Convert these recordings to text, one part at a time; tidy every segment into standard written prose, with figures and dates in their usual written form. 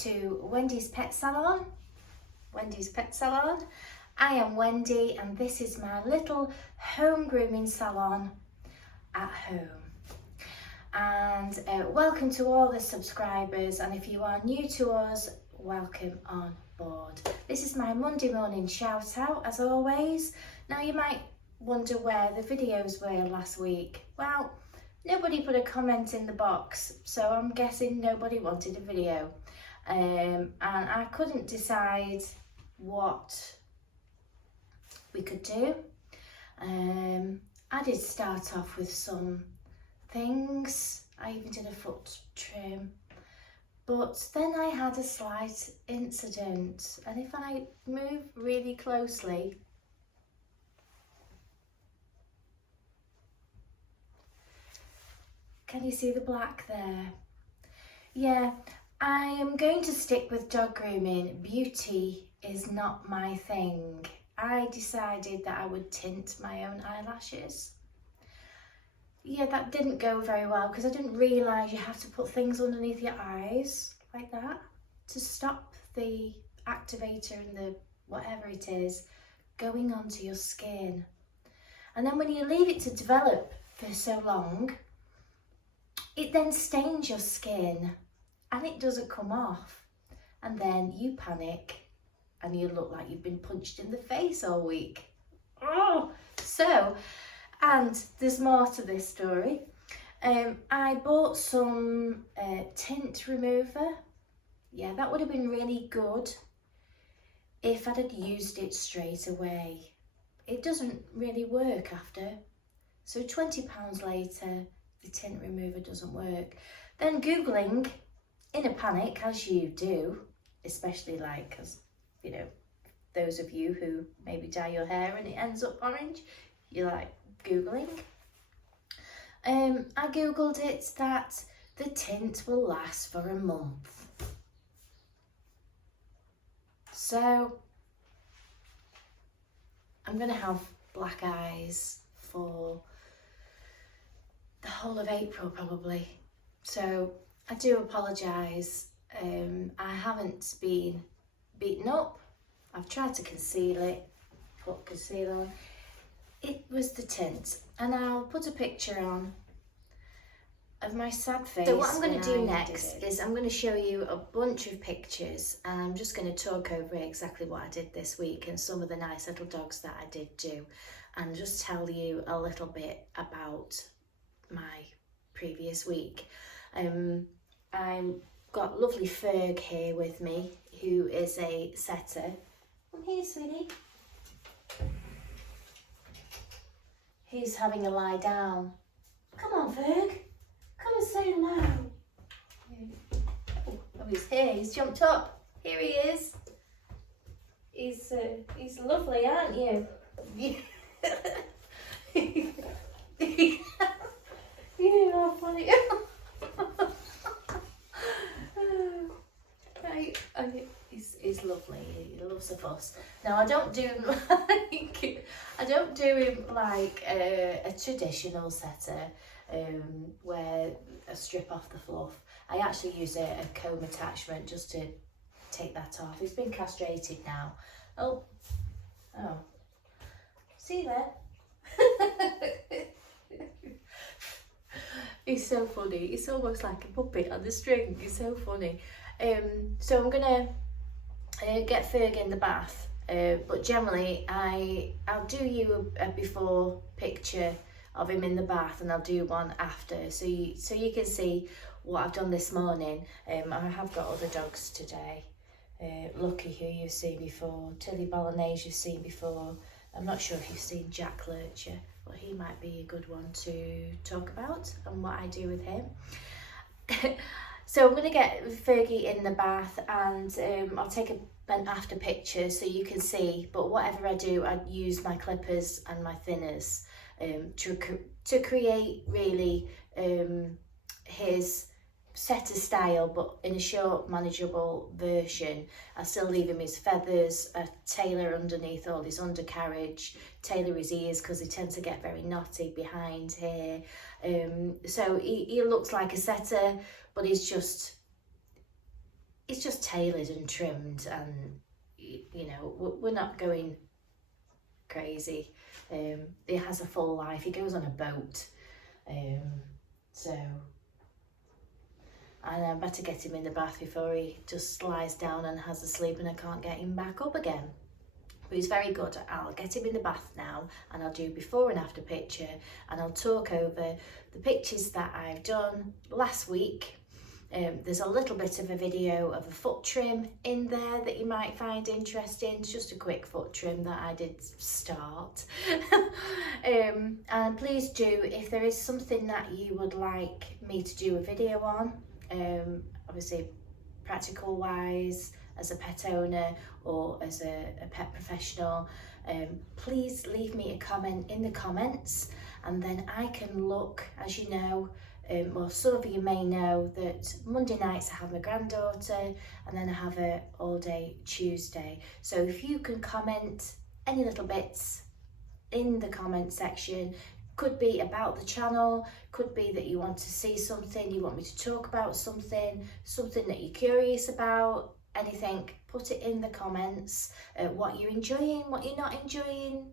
to Wendy's Pet Salon. Wendy's Pet Salon. I am Wendy and this is my little home grooming salon at home. And welcome to all the subscribers, and if you are new to us, welcome on board. This is my Monday morning shout out as always. Now you might wonder where the videos were last week. Well, nobody put a comment in the box, so I'm guessing nobody wanted a video. And I couldn't decide what we could do. I did start off with some things. I even did a foot trim. But then I had a slight incident, and if I move really closely, can you see the black there? Yeah, I am going to stick with dog grooming. Beauty is not my thing. I decided that I would tint my own eyelashes. Yeah, that didn't go very well because I didn't realise you have to put things underneath your eyes like that to stop the activator and the whatever it is going onto your skin. And then when you leave it to develop for so long, it then stains your skin and it doesn't come off. And then you panic and you look like you've been punched in the face all week. Oh, so, and there's more to this story. I bought some tint remover. Yeah, that would have been really good if I'd had used it straight away. It doesn't really work after. So £20 later, the tint remover doesn't work. Then Googling in a panic, as you do, especially like, as you know, those of you who maybe dye your hair and it ends up orange, you're like Googling. I Googled it that the tint will last for a month. So I'm gonna have black eyes for the whole of April probably. So I do apologise. I haven't been beaten up. I've tried to conceal it, put concealer on. It was the tint, and I'll put a picture on of my sad face. So what I'm going to do next is I'm going to show you a bunch of pictures, and I'm just going to talk over exactly what I did this week and some of the nice little dogs that I did do, and just tell you a little bit about my previous week. I've got lovely Ferg here with me, who is a setter. Come here, sweetie. He's having a lie down. Come on, Ferg. Come and say hello. Oh, he's here. He's jumped up. Here he is. He's lovely, aren't you? You are funny. Right, he's lovely. He loves a fuss. Now I don't do him like a traditional setter where I strip off the fluff. I actually use a comb attachment just to take that off. He's been castrated now. Oh, see there? He's so funny. He's almost like a puppet on the string. He's so funny. So I'm gonna get Ferg in the bath, but generally I'll do you a before picture of him in the bath, and I'll do one after, so you can see what I've done this morning. I have got other dogs today. Lucky, who you've seen before, Tilly Bolognese you've seen before. I'm not sure if you've seen Jack Lurcher, but he might be a good one to talk about and what I do with him. So I'm going to get Fergie in the bath, and I'll take an after picture so you can see, but whatever I do, I use my clippers and my thinners to create really his setter style, but in a short, manageable version. I still leave him his feathers, a tailor underneath all his undercarriage, tailor his ears because they tend to get very knotty behind here. So he looks like a setter, but he's it's just tailored and trimmed, and you know, we're not going crazy. It has a full life. He goes on a boat, so, and I better get him in the bath before he just lies down and has a sleep and I can't get him back up again. But he's very good. I'll get him in the bath now and I'll do before and after picture, and I'll talk over the pictures that I've done last week. There's a little bit of a video of a foot trim in there that you might find interesting. It's just a quick foot trim that I did start. And please do, if there is something that you would like me to do a video on, obviously practical wise, as a pet owner or as a pet professional, please leave me a comment in the comments, and then I can look, as you know, well, some of you may know that Monday nights I have my granddaughter, and then I have her all day Tuesday. So if you can comment any little bits in the comment section, could be about the channel, could be that you want to see something, you want me to talk about something, something that you're curious about, anything, put it in the comments. What you're enjoying, what you're not enjoying,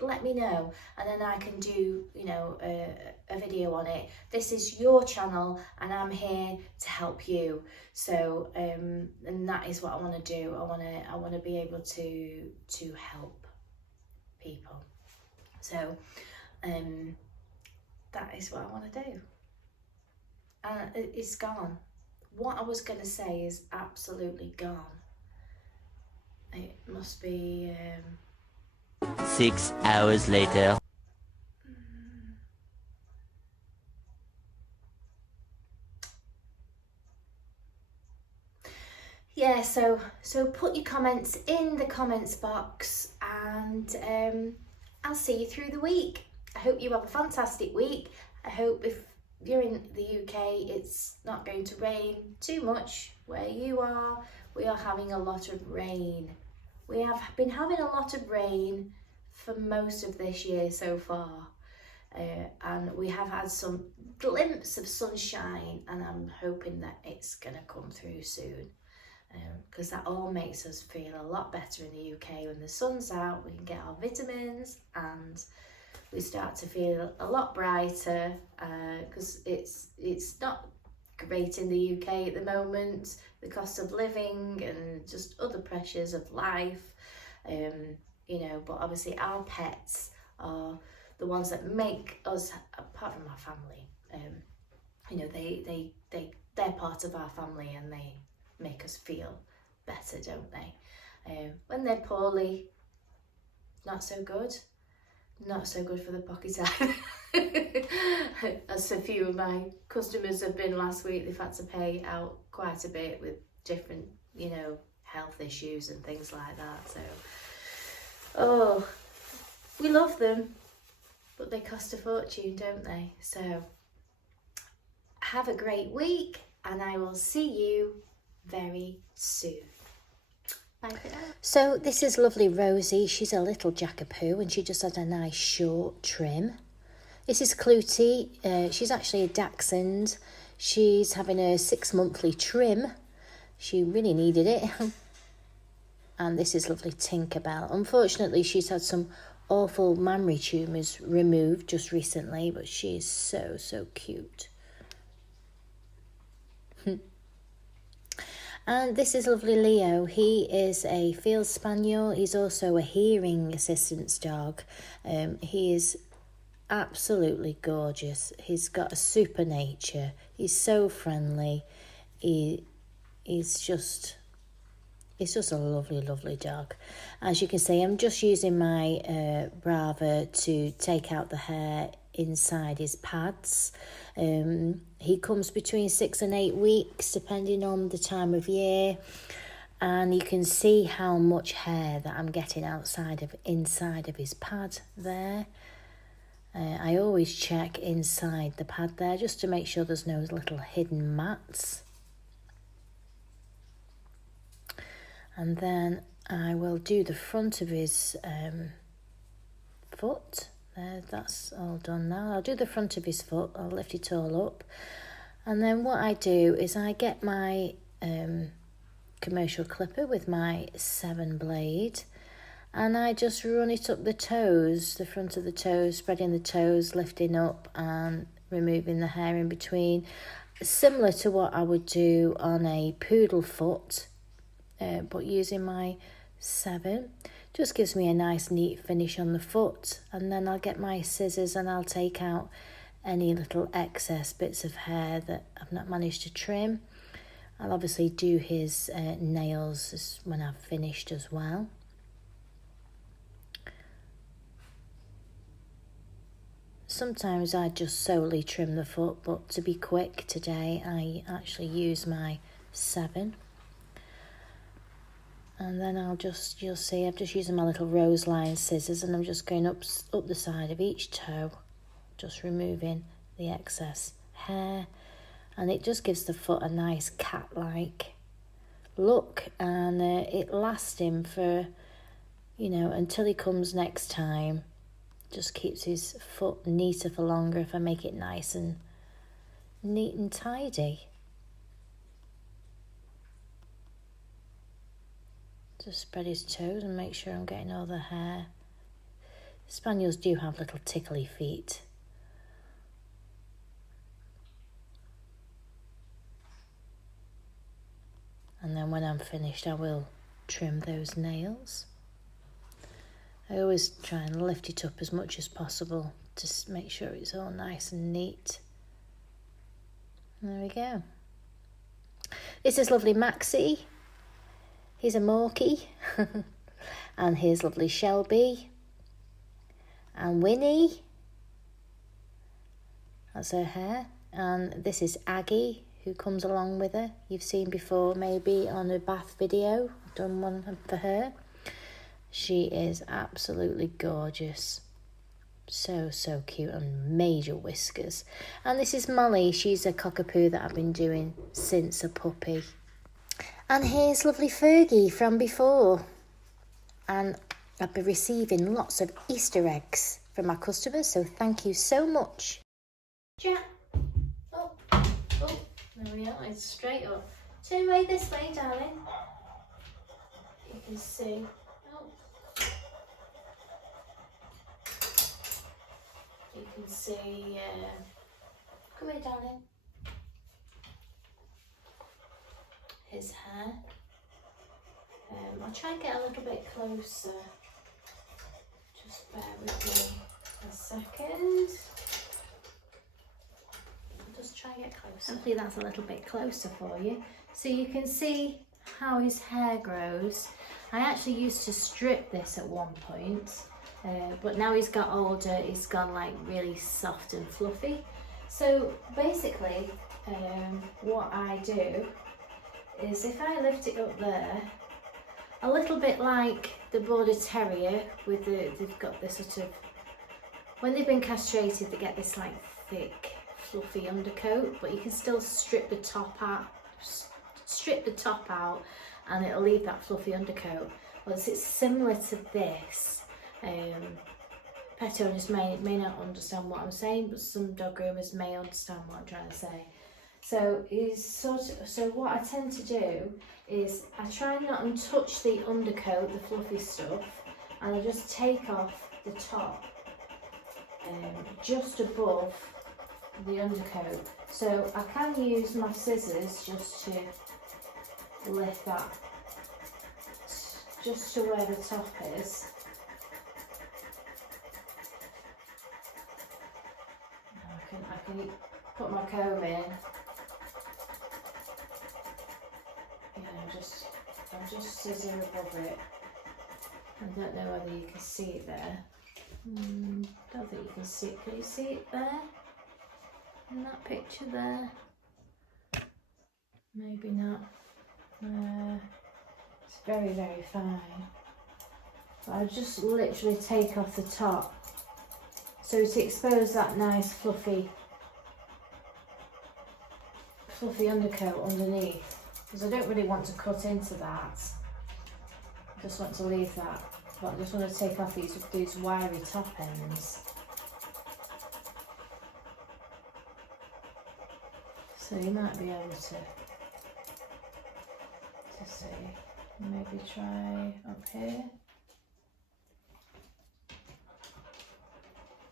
let me know, and then I can do, you know, a video on it. This is your channel and I'm here to help you. So and that is what I want to do. I want to be able to help people. So that is what I want to do. And it's gone. What I was going to say is absolutely gone. It must be 6 hours later. Yeah, so put your comments in the comments box, and I'll see you through the week. I hope you have a fantastic week. I hope if you're in the UK, it's not going to rain too much where you are. We are having a lot of rain. We have been having a lot of rain for most of this year so far, and we have had some glimpse of sunshine, and I'm hoping that it's going to come through soon, because that all makes us feel a lot better in the UK. When the sun's out, we can get our vitamins and we start to feel a lot brighter, because it's not great in the UK at the moment, the cost of living and just other pressures of life, you know, but obviously our pets are the ones that make us, apart from our family, you know, they're part of our family and they make us feel better, don't they? When they're poorly, not so good. Not so good for the pocket either. As a few of my customers have been last week, they've had to pay out quite a bit with different, you know, health issues and things like that. So, oh, we love them, but they cost a fortune, don't they? So, have a great week, and I will see you very soon. So this is lovely Rosie. She's a little Jackapoo and she just had a nice short trim. This is Clutie. She's actually a Dachshund. She's having a 6-monthly trim. She really needed it. And this is lovely Tinkerbell. Unfortunately, she's had some awful mammary tumours removed just recently, but she is so, so cute. And this is lovely Leo. He is a field spaniel. He's also a hearing assistance dog. He is absolutely gorgeous. He's got a super nature. He's so friendly. He's just a lovely, lovely dog. As you can see, I'm just using my Brava to take out the hair inside his pads. He comes between 6 and 8 weeks depending on the time of year, and you can see how much hair that I'm getting inside of his pad there. I always check inside the pad there just to make sure there's no little hidden mats. And then I will do the front of his foot. That's all done now. I'll do the front of his foot. I'll lift it all up. And then what I do is I get my commercial clipper with my 7 blade, and I just run it up the toes, the front of the toes, spreading the toes, lifting up and removing the hair in between, similar to what I would do on a poodle foot, but using my 7 just gives me a nice neat finish on the foot. And then I'll get my scissors and I'll take out any little excess bits of hair that I've not managed to trim. I'll obviously do his nails when I've finished as well. Sometimes I just solely trim the foot, but to be quick today I actually use my 7. And then you'll see, I'm just using my little rose line scissors, and I'm just going up the side of each toe, just removing the excess hair. And it just gives the foot a nice cat-like look, and it lasts him for, until he comes next time. Just keeps his foot neater for longer if I make it nice and neat and tidy. Just spread his toes and make sure I'm getting all the hair. Spaniels do have little tickly feet. And then when I'm finished, I will trim those nails. I always try and lift it up as much as possible to make sure it's all nice and neat. There we go. This is lovely Maxie. He's a Morkie. And here's lovely Shelby. And Winnie. That's her hair. And this is Aggie, who comes along with her. You've seen before maybe on a bath video. I've done one for her. She is absolutely gorgeous. So cute, and major whiskers. And this is Molly. She's a cockapoo that I've been doing since a puppy. And here's lovely Fergie from before. And I've been receiving lots of Easter eggs from my customers, so thank you so much. Jack. Oh, there we are. It's straight up. Turn away this way, darling. You can see. You can see, come here, darling, his hair. I'll try and get a little bit closer. Just bear with me a second. I'll just try and get closer. Hopefully that's a little bit closer for you. So you can see how his hair grows. I actually used to strip this at one point. But now he's got older, he's gone like really soft and fluffy. So basically, what I do is if I lift it up there, a little bit like the Border Terrier, they've got this sort of, when they've been castrated, they get this like thick, fluffy undercoat, but you can still strip the top out, and it'll leave that fluffy undercoat. Well, it's similar to this. Pet owners may not understand what I'm saying, but some dog groomers may understand what I'm trying to say. So what I tend to do is I try not and touch the undercoat, the fluffy stuff, and I just take off the top just above the undercoat. So I can use my scissors just to lift that just to where the top is. I can put my comb in. I'll just scissor above it. I don't know whether you can see it there. Don't think you can see it. Can you see it there? In that picture there? Maybe not. It's very fine. But I just literally take off the top, so to expose that nice fluffy undercoat underneath, because I don't really want to cut into that. I just want to leave that, but I just want to take off these wiry top ends. So you might be able to see. Maybe try up here.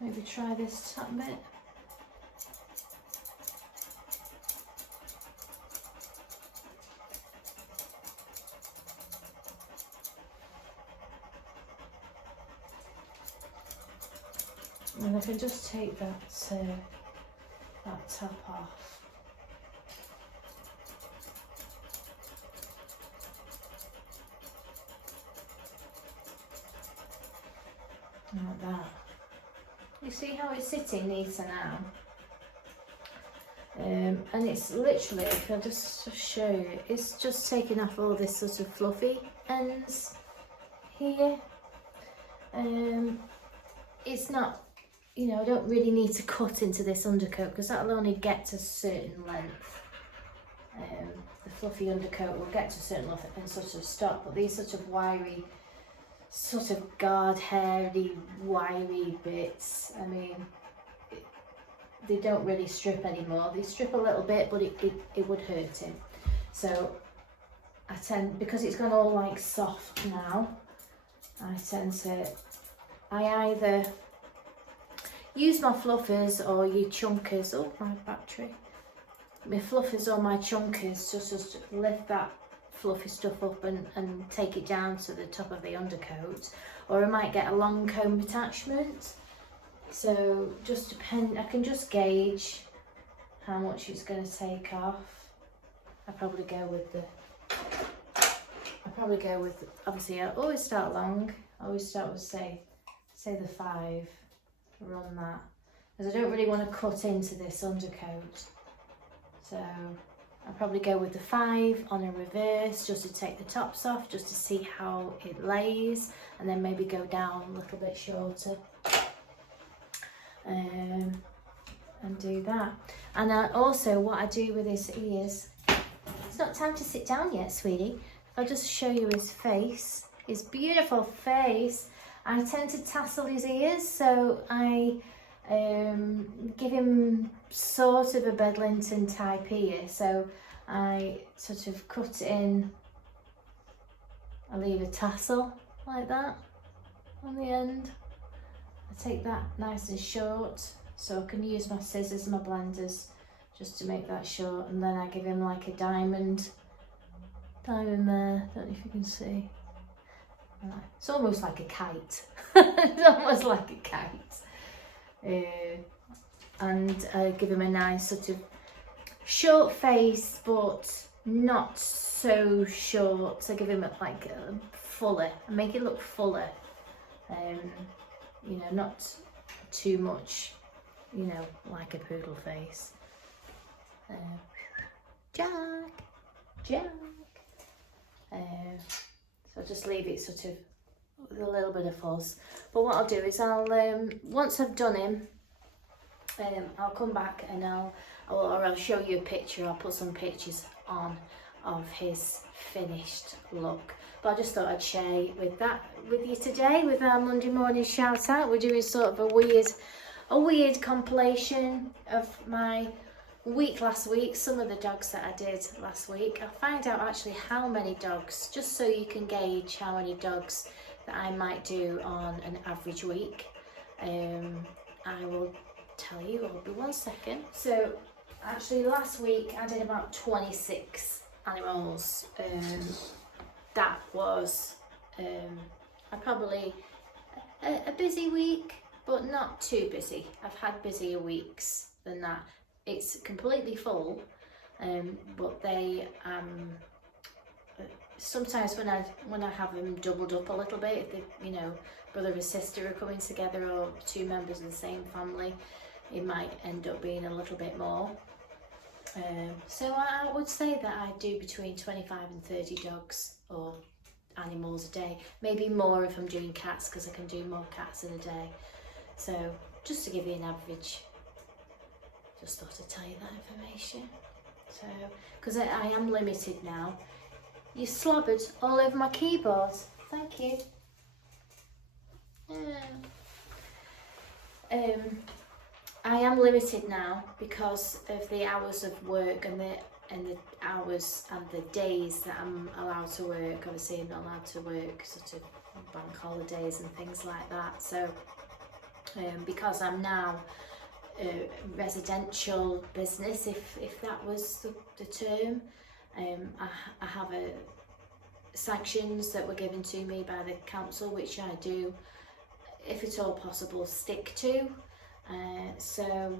Maybe try this top bit. And I can just take that top off. Like that. You see how it's sitting neater now? And it's literally, if I just show you, it's just taking off all this sort of fluffy ends here. It's not, you know, I don't really need to cut into this undercoat because that'll only get to a certain length. The fluffy undercoat will get to a certain length and sort of stop, but these sort of wiry, sort of guard hairy, wiry bits, I mean, they don't really strip anymore. They strip a little bit, but it would hurt him. So I tend, because it's gone all like soft now, I either use my fluffers or you chunkers. Oh, my battery. My fluffers or my chunkers just lift that fluffy stuff up and take it down to the top of the undercoat. Or I might get a long comb attachment. So just depend, I can just gauge how much it's going to take off. I probably go with, obviously I always start long. I always start with say the 5, run that. Because I don't really want to cut into this undercoat. So I'll probably go with the 5 on a reverse just to take the tops off, just to see how it lays, and then maybe go down a little bit shorter. And do that. And also what I do with his ears, it's not time to sit down yet, sweetie. If I'll just show you his face, his beautiful face, I tend to tassel his ears, so I give him sort of a Bedlington type ear. So I sort of cut in, I leave a tassel like that on the end. I take that nice and short, so I can use my scissors and my blenders just to make that short, and then I give him like a diamond there. Don't know if you can see. It's almost like a kite. It's almost like a kite. And I give him a nice sort of short face, but not so short. So I give him like a fuller, and make it look fuller. You know, not too much, you know, like a poodle face. Jack. So I'll just leave it sort of with a little bit of fuzz. But what I'll do is I'll, once I've done him, I'll come back and I'll show you a picture. I'll put some pictures on of his finished look. But I just thought I'd share with you today with our Monday morning shout out. We're doing sort of a weird compilation of my week last week, some of the dogs that I did last week. I'll find out actually how many dogs, just so you can gauge how many dogs that I might do on an average week. I will tell you, it'll be 1 second. So actually last week I did about 26 animals. That was probably a busy week, but not too busy. I've had busier weeks than that. It's completely full, but they sometimes when I have them doubled up a little bit, if they, you know, brother and sister are coming together, or 2 members of the same family, it might end up being a little bit more. So I would say that I do between 25 and 30 dogs or animals a day, maybe more if I'm doing cats, because I can do more cats in a day. So just to give you an average, just thought I'd tell you that information. So, because I am limited now. You slobbered all over my keyboard. Thank you. I am limited now because of the hours of work and the and the hours and the days that I'm allowed to work. Obviously I'm not allowed to work sort of bank holidays and things like that, so because I'm now a residential business, if that was the term, I have sanctions that were given to me by the council, which I do, if at all possible, stick to. So,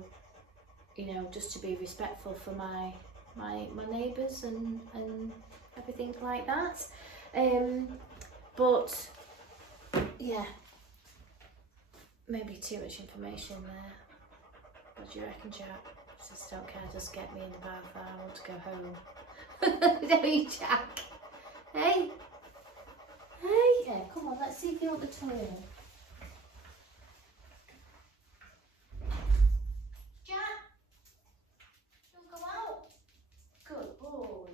you know, just to be respectful for my neighbours and everything like that. But yeah, maybe too much information there. What do you reckon, Jack? Just don't care, just get me in the bath. I want to go home. Don't you, Jack? Hey? Hey? Yeah, come on, let's see if you're at the toilet. Jack? Don't go out. Good boy.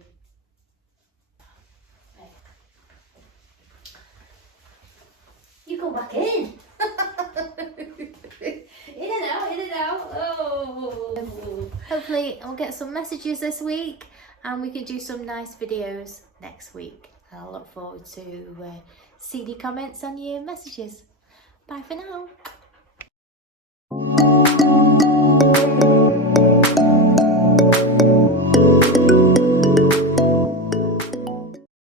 Hey. You go back in. In and out, in and out. Oh. Hopefully I'll get some messages this week and we can do some nice videos next week. I'll look forward to seeing your comments and your messages. Bye for now.